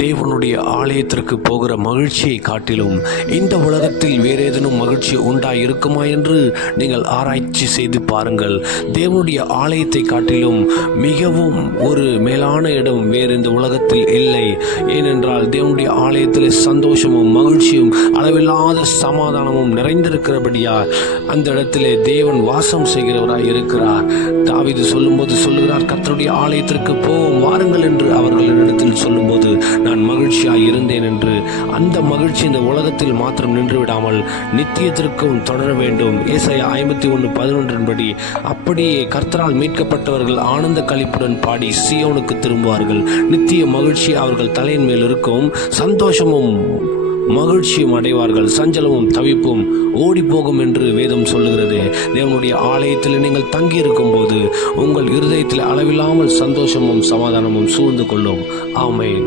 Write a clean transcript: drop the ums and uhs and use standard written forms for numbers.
தேவனுடைய ஆலயத்திற்கு போகிற மகிழ்ச்சியை காட்டிலும் இந்த உலகத்தில் வேறு ஏதேனும் மகிழ்ச்சி உண்டாய் இருக்குமா என்று நீங்கள் ஆராய்ச்சி செய்து பாருங்கள். தேவனுடைய ஆலயத்தை காட்டிலும் மிகவும் ஒரு மேலான இடம் வேறு இந்த உலகத்தில் இல்லை. ஏனென்றால் தேவனுடைய ஆலயத்தில் சந்தோஷமும் மகிழ்ச்சியும் அளவில்லாத சமாதானமும் நிறைந்திருக்கிறபடியால் அந்த இடத்திலே தேவன் வாசம் செய்கிறவராய் இருக்கிறார். தாவீது சொல்லும்போது சொல்லுகிறார், கர்த்தருடைய ஆலயத்திற்கு போவோம் வாருங்கள் என்று அவர்களிடத்தில் சொல்லும்போது நான் மகிழ்ச்சியாய் இருந்தேன் என்று. அந்த மகிழ்ச்சி இந்த உலகத்தில் மாத்திரம் நின்று விடாமல் நித்தியத்திற்கும் தொடர வேண்டும். ஏசாயா 51:11 படி அப்படியே கர்த்தரால் மீட்கப்பட்டவர்கள் ஆனந்த களிப்புடன் பாடி சீயோனுக்கு திரும்புவார்கள். நித்திய மகிழ்ச்சி அவர்கள் தலையின் மேல் இருக்கும். சந்தோஷமும் மகிழ்ச்சியும் அடைவார்கள். சஞ்சலமும் தவிப்பும் ஓடி போகும் என்று வேதம் சொல்லுகிறது. தேவனுடைய ஆலயத்தில் நீங்கள் தங்கி இருக்கும் போது உங்கள் இருதயத்தில் அளவில்லாமல் சந்தோஷமும் சமாதானமும் சூழ்ந்து கொள்ளும். ஆமென்.